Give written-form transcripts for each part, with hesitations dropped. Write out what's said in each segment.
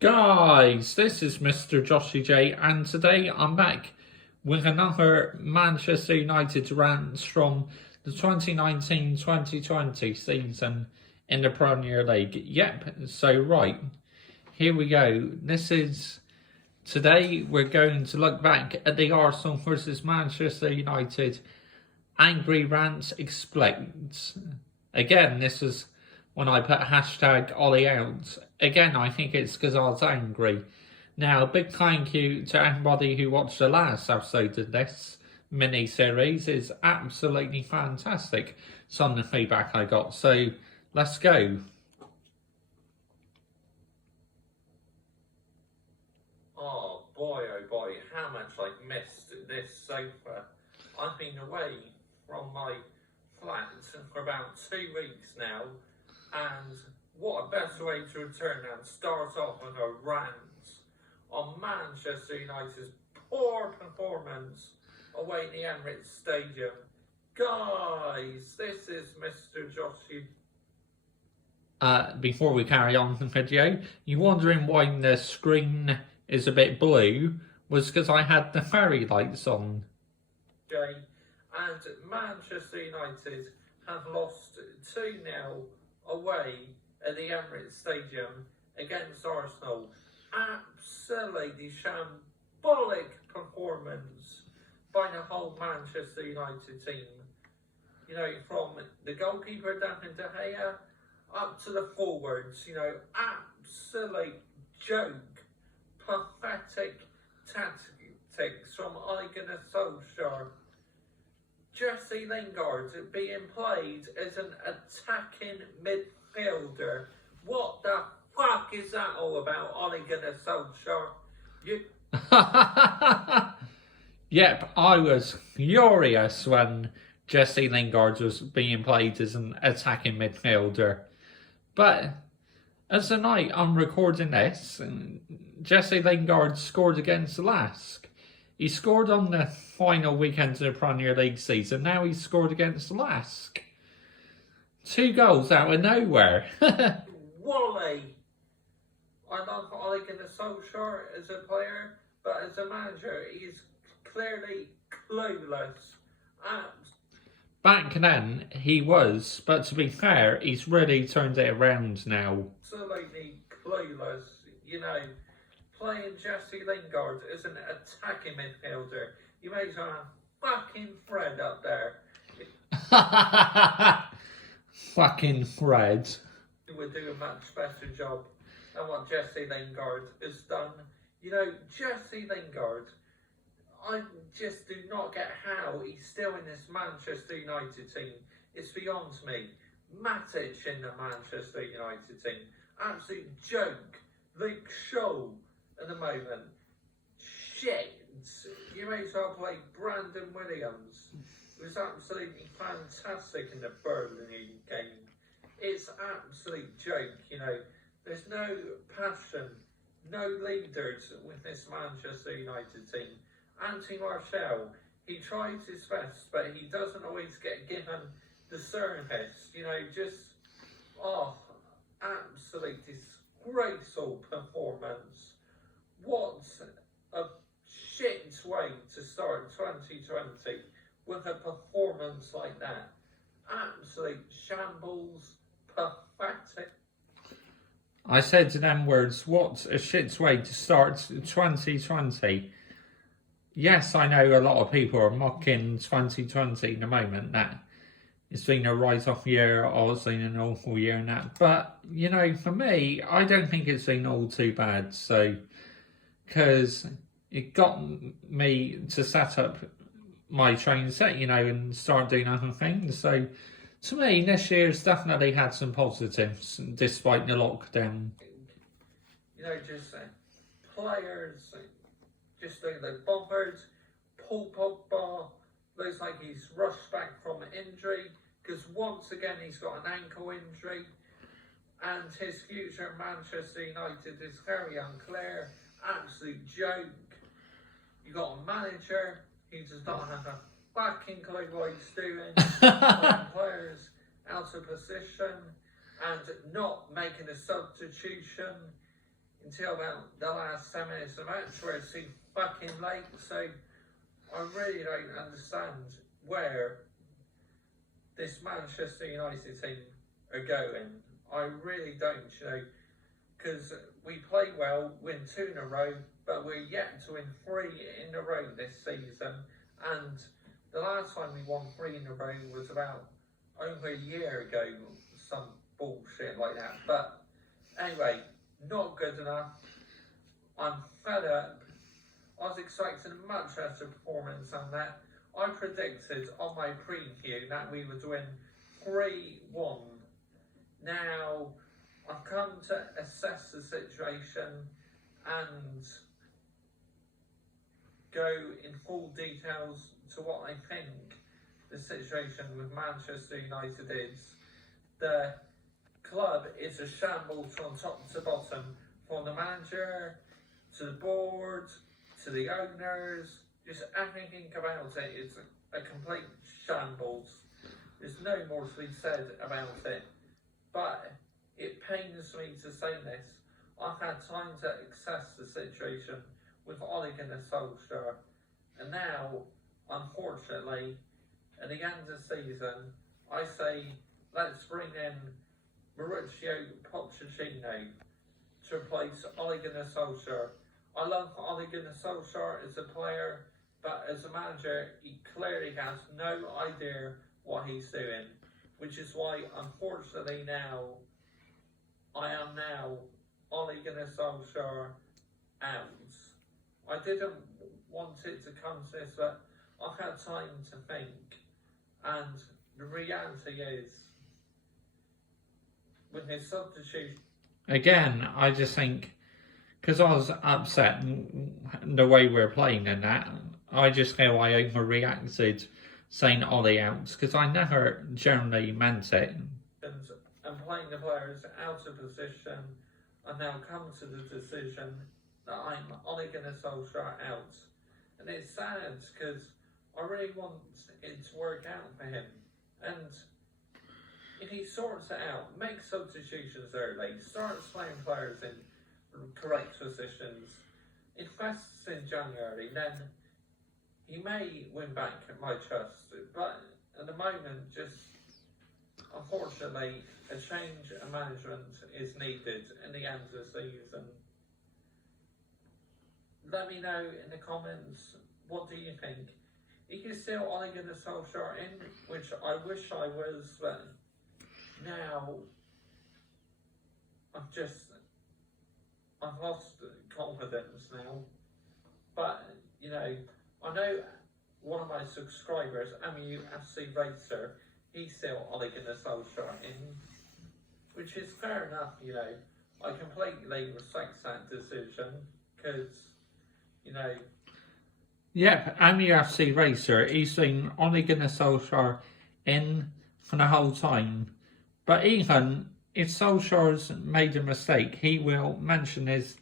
Guys, this is Mr. Joshy J, and today I'm back with another Manchester United rant from the 2019-2020 season in the Premier League. Yep, so right, here we go. Today we're going to look back at the Arsenal versus Manchester United Angry Rants Explodes. Again, this is when I put hashtag Ollie out. Again, I think it's because I was angry. Now, big thank you to everybody who watched the last episode of this mini-series. It's absolutely fantastic, some of the feedback I got. So, let's go. Oh boy, how much I've missed this sofa. I've been away from my flat for about 2 weeks now, and what a better way to return and start off with a rant on Manchester United's poor performance away in the Emirates Stadium. Guys, this is Mr. Joshy. Before we carry on with the video, you're wondering why the screen is a bit blue, was because I had the fairy lights on. And Manchester United have lost 2-0 away at the Emirates Stadium against Arsenal. Absolutely shambolic performance by the whole Manchester United team. You know, from the goalkeeper down in De Gea up to the forwards, absolute joke, pathetic tactics from Ole Gunnar Solskjaer. Jesse Lingard being played as an attacking midfielder. What the fuck is that all about, Ole Gunnar Solskjaer? Yep, I was furious when Jesse Lingard was being played as an attacking midfielder. But as the night I'm recording this, Jesse Lingard scored against Lask. He scored on the final weekend of the Premier League season. Now he's scored against Lask. 2 goals out of nowhere. Wally! I love Ole Gunnar Solskjaer as a player, but as a manager, he's clearly clueless. Back then, he was, but to be fair, he's really turned it around now. Absolutely clueless, playing Jesse Lingard as an attacking midfielder. You may as well have fucking Fred up there. Fucking Fred. He would do a much better job than what Jesse Lingard has done. Jesse Lingard, I just do not get how he's still in this Manchester United team. It's beyond me. Matic in the Manchester United team. Absolute joke. Luke Shaw at the moment. Shit. You may as well play Brandon Williams. It was absolutely fantastic in the Burnley game. It's absolute joke, There's no passion, no leaders with this Manchester United team. Anthony Martial, he tries his best, but he doesn't always get given the service. Absolute disgraceful performance. What a shit way to start 2020 with a performance like that. Absolute shambles, pathetic. I said to them words, what a shit way to start 2020. Yes, I know a lot of people are mocking 2020 in the moment, that it's been a write-off year, or it's been an awful year and that. But, for me, I don't think it's been all too bad. So, because it got me to set up my train set, and start doing other things. So, to me, this year's definitely had some positives, despite the lockdown. Players just doing the bombers. Paul Pogba looks like he's rushed back from injury, because once again he's got an ankle injury, and his future at Manchester United is very unclear. Absolute joke. You got a manager, he does not have a fucking clue what he's doing. Players out of position and not making a substitution. until about the last 10 minutes of the match where it's too fucking late. So I really don't understand where this Manchester United team are going. I really don't, because we play well, win 2 in a row, but we're yet to win 3 in a row this season. And the last time we won 3 in a row was about over a year ago, some bullshit like that. But anyway, not good enough. I'm fed up. I was expecting a much better performance than that. I predicted on my preview that we would win 3-1. Now, I've come to assess the situation and go in full details to what I think the situation with Manchester United is. The club is a shambles from top to bottom, from the manager to the board to the owners. Just everything about it is a complete shambles. There's no more to be said about it. But it pains me to say this. I've had time to assess the situation with Ole Gunnar Solskjaer. And now, unfortunately, at the end of the season, I say, let's bring in Mauricio Pochettino to replace Ole Gunnar Solskjaer. I love Ole Gunnar Solskjaer as a player, but as a manager, he clearly has no idea what he's doing. Which is why, unfortunately, I am now Ole Gunnar Solskjaer out. I didn't want it to come to this, but I've had time to think. And the reality is, with his substitution... Again, I just think, because I was upset the way we're playing in that, I just feel I overreacted saying Ollie out, because I never generally meant it. And playing the players out of position, I now come to the decision that I'm Ole Gunnar Solskjaer out. And it's sad, because I really want it to work out for him. And if he sorts it out, makes substitutions early, starts playing players in correct positions, invests in January, then he may win back my trust. But at the moment, just unfortunately, a change of management is needed in the end of the season. Let me know in the comments, what do you think? You can still Ole Gunnar Solskjaer in, which I wish I was, but now I've lost confidence now. But, I know one of my subscribers, MUFC Racer, he's still Ole Gunnar Solskjaer in, which is fair enough, I completely respect that decision, because, Yep, MUFC Racer, he's been Ole Gunnar Solskjaer in for the whole time. But even if Solskjaer's made a mistake, he will mention his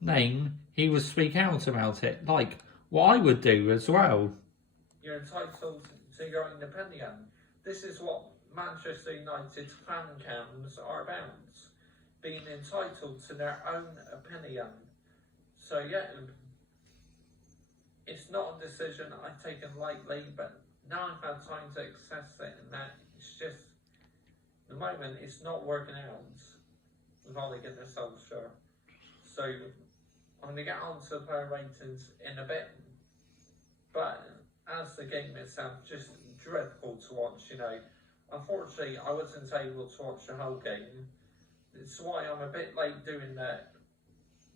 name, he will speak out about it, like what I would do as well. You're entitled to your own opinion. This is what Manchester United fan cams are about. Being entitled to their own opinion. So yeah, it's not a decision I've taken lightly, but now I've had time to assess it, and that it's just, at the moment, it's not working out with Ole Gunnar Solskjaer. So I'm going to get on to the player ratings in a bit, but as the game itself, just dreadful to watch, Unfortunately, I wasn't able to watch the whole game. It's why I'm a bit late doing the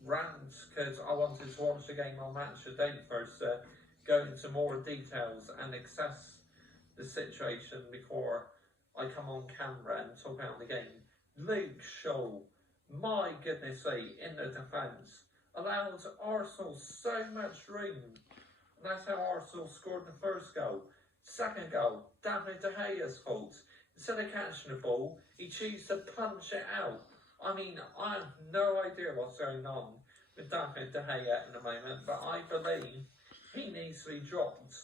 rants, because I wanted to watch the game on Match of the Day first, to go into more details and assess the situation before I come on camera and talk about the game. Luke Shaw, my goodness sake, in the defence, allows Arsenal so much room. And that's how Arsenal scored the first goal. Second goal, David De Gea's fault. Instead of catching the ball, he chose to punch it out. I have no idea what's going on with David De Gea at the moment, but I believe he needs to be dropped.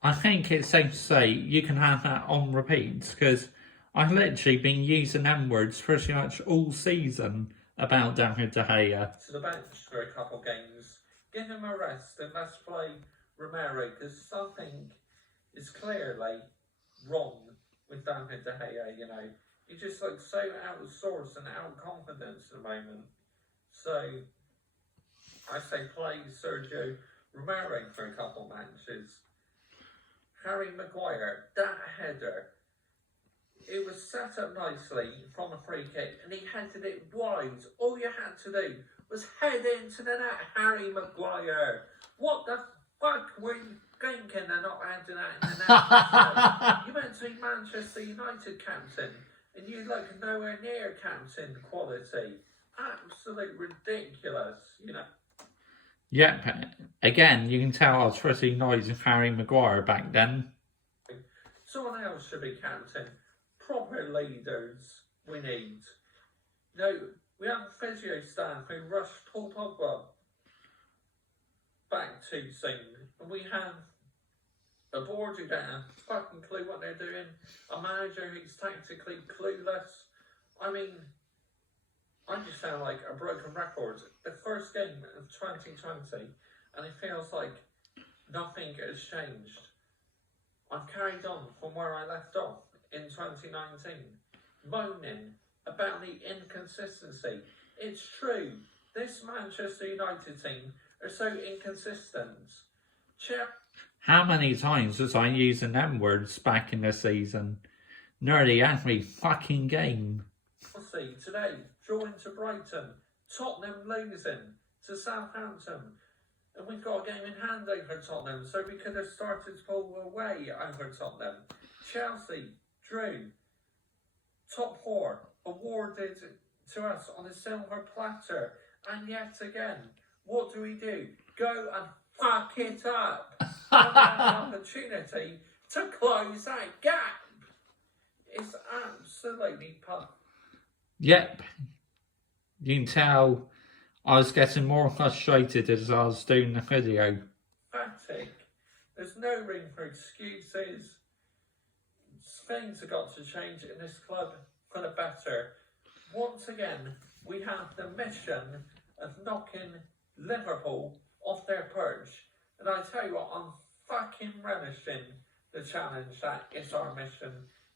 I think it's safe to say you can have that on repeat, because I've literally been using M-words pretty much all season about David De Gea. To the bench for a couple games. Give him a rest and let's play Romero, because something is clearly wrong with David De Gea, you know. He just looks so out of sorts and out of confidence at the moment. So, I say play Sergio Romero for a couple matches. Harry Maguire, that header, it was set up nicely from a free kick and he headed it wide. All you had to do was head into the net, Harry Maguire. What the fuck were you thinking of not heading that in the net? You meant to be Manchester United captain and you look nowhere near captain quality. Absolute ridiculous, you know. Yep, again, you can tell I was pretty annoyed with Harry Maguire back then. Someone else should be captain. Proper leaders we need. You know, we have a physio staff who rushed Paul Pogba back too soon. And we have a board who don't have a fucking clue what they're doing. A manager who's tactically clueless. I mean, I just sound like a broken record. The first game of 2020, and it feels like nothing has changed. I've carried on from where I left off in 2019, moaning about the inconsistency. It's true, this Manchester United team are so inconsistent. How many times was I using them words back in the season? Nearly every fucking game. See, today, drawing to Brighton, Tottenham losing to Southampton, and we've got a game in hand over Tottenham, so we could have started to pull away over Tottenham. Chelsea drew. Top four awarded to us on a silver platter, and yet again, what do? Go and fuck it up. And an opportunity to close that gap. It's absolutely pumped. Yep, you can tell I was getting more frustrated as I was doing the video. Fatigue. There's no room for excuses. Things have got to change in this club for the better. Once again, we have the mission of knocking Liverpool off their perch. And I tell you what, I'm fucking relishing the challenge that is our mission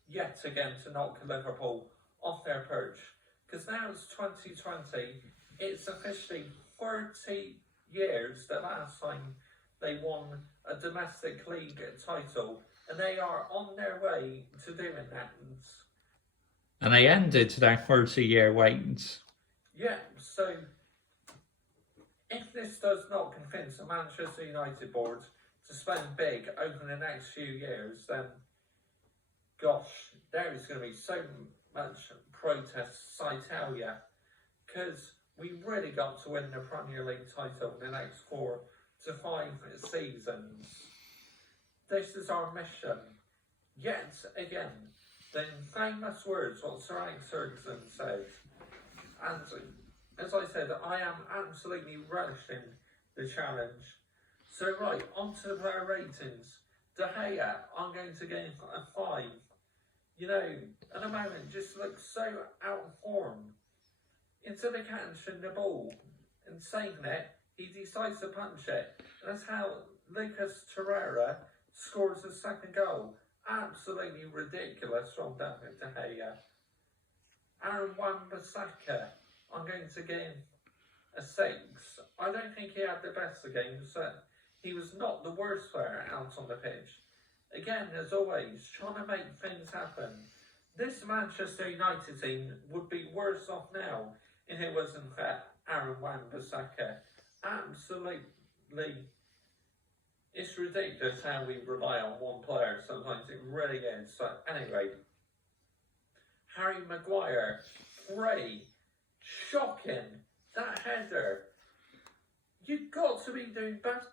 yet again to knock Liverpool off their perch. Because now it's 2020, it's officially 30 years the last time they won a domestic league title, and they are on their way to doing that. And they ended their 30-year wait. Yeah, so if this does not convince the Manchester United board to spend big over the next few years, then gosh, there is going to be so much protests, I tell ya, because we really got to win the Premier League title in the next 4 to 5 seasons. This is our mission. Yet again, the famous words what Sir Alex Ferguson said, and as I said, I am absolutely relishing the challenge. So right, on to our ratings. De Gea, I'm going to give a 5. You know, at the moment, just looks so out of form. Instead of catching the ball and saving it, he decides to punch it. And that's how Lucas Torreira scores the second goal. Absolutely ridiculous from David De Gea. Aaron Wan-Bissaka, I'm going to give a 6. I don't think he had the best of games, but he was not the worst player out on the pitch. Again, as always, trying to make things happen. This Manchester United team would be worse off now if it wasn't for Aaron Wan-Bissaka. Absolutely. It's ridiculous how we rely on one player. Sometimes it really is. So anyway, Harry Maguire, 3. Shocking. That header. You've got to be doing better.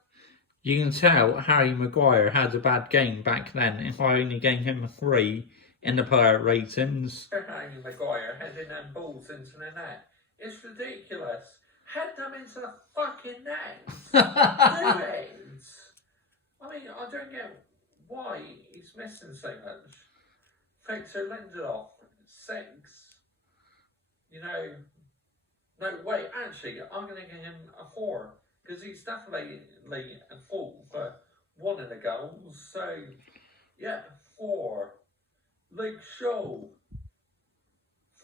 You can tell Harry Maguire had a bad game back then if I only gave him a 3 in the player ratings. Harry Maguire heading them balls into the net. It's ridiculous. Head them into the fucking net. Do it. I mean, I don't get why he's missing so much. Victor Lindelof, 6. You know, No, wait, actually, I'm going to give him a 4 because he's definitely at fault for one of the goals. So, yeah, 4. Luke Shaw,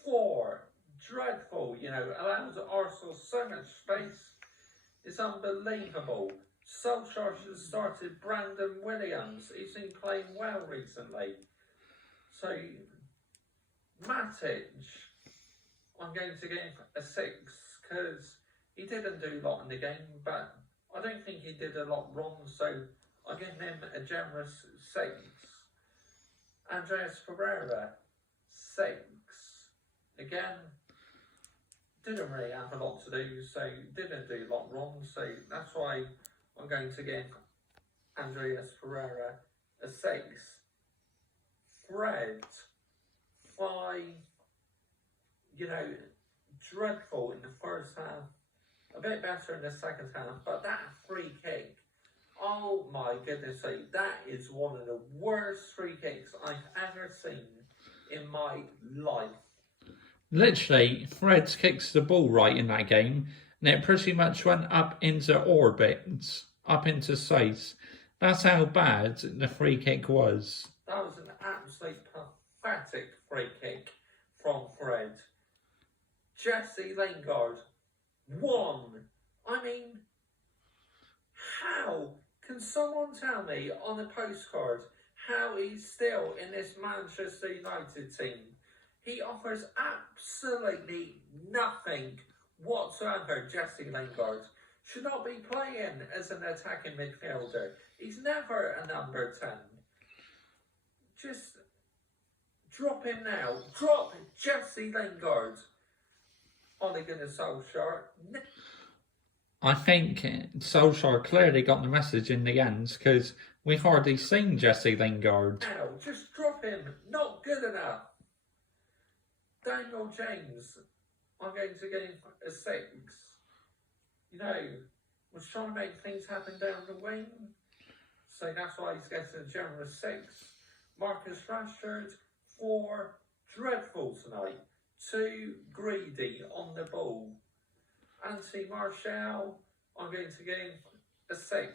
4. Dreadful, allows Arsenal so much space. It's unbelievable. Solskjaer should have started Brandon Williams. He's been playing well recently. So, Matic, I'm going to give a 6 because he didn't do a lot in the game, but I don't think he did a lot wrong, so I give him a generous 6. Andreas Pereira, 6. Again, didn't really have a lot to do, so didn't do a lot wrong, so that's why I'm going to give Andreas Pereira a 6. Fred, 5. Dreadful in the first half, a bit better in the second half, but that free kick, oh my goodness sake, that is one of the worst free kicks I've ever seen in my life. Literally, Fred kicks the ball right in that game, and it pretty much went up into orbit, up into space. That's how bad the free kick was. That was an absolute pathetic free kick from Fred. Jesse Lingard, 1. I mean, how can someone tell me on a postcard how he's still in this Manchester United team? He offers absolutely nothing whatsoever. Jesse Lingard should not be playing as an attacking midfielder. He's never a number 10. Just drop him now. Drop Jesse Lingard. Ole Gunnar Solskjaer. I think Solskjaer clearly got the message in the end because we hardly seen Jesse Lingard. Now, just drop him. Not good enough. Daniel James, I'm going to give him a 6. Was trying to make things happen down the wing. So that's why he's getting a generous 6. Marcus Rashford, 4. Dreadful tonight. 2. Greedy on the ball. Anthony Martial, I'm going to give a 6.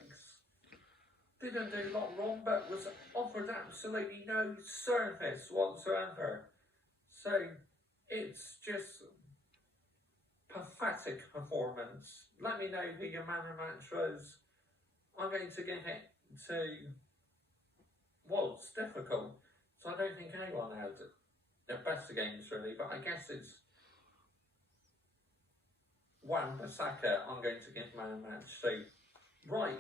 Didn't do a lot wrong, but was offered absolutely no service whatsoever. So it's just pathetic performance. Let me know who your man of the match was. I'm going to give it to, well, it's difficult. So I don't think anyone had their best games really, but I guess it's Wan-Bissaka I'm going to give man of the match to. Right,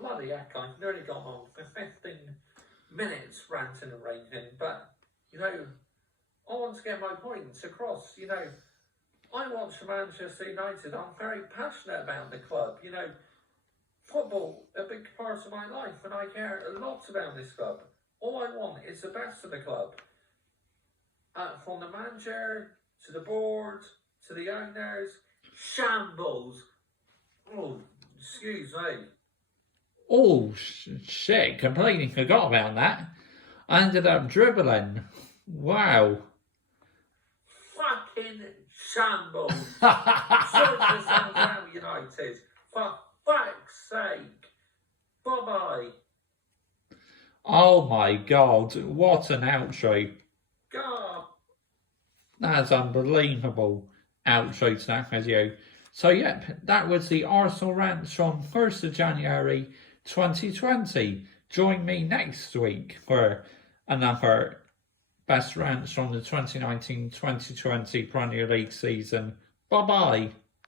bloody heck, I've nearly gone on for 15 minutes ranting and raving, but, I want to get my points across. I watch Manchester United. I'm very passionate about the club. Football, a big part of my life, and I care a lot about this club. All I want is the best of the club. From the manager, to the board, to the owners. Shambles. Oh, excuse me. Oh, shit, completely forgot about that. I ended up dribbling. Wow. Fucking shambles. Manchester United. For fuck's sake. Bye-bye. Oh my god, what an outro. God. That's unbelievable outro to that video. So yep, that was the Arsenal Rants from 1st of January 2020. Join me next week for another best rants from the 2019-2020 Premier League season. Bye bye.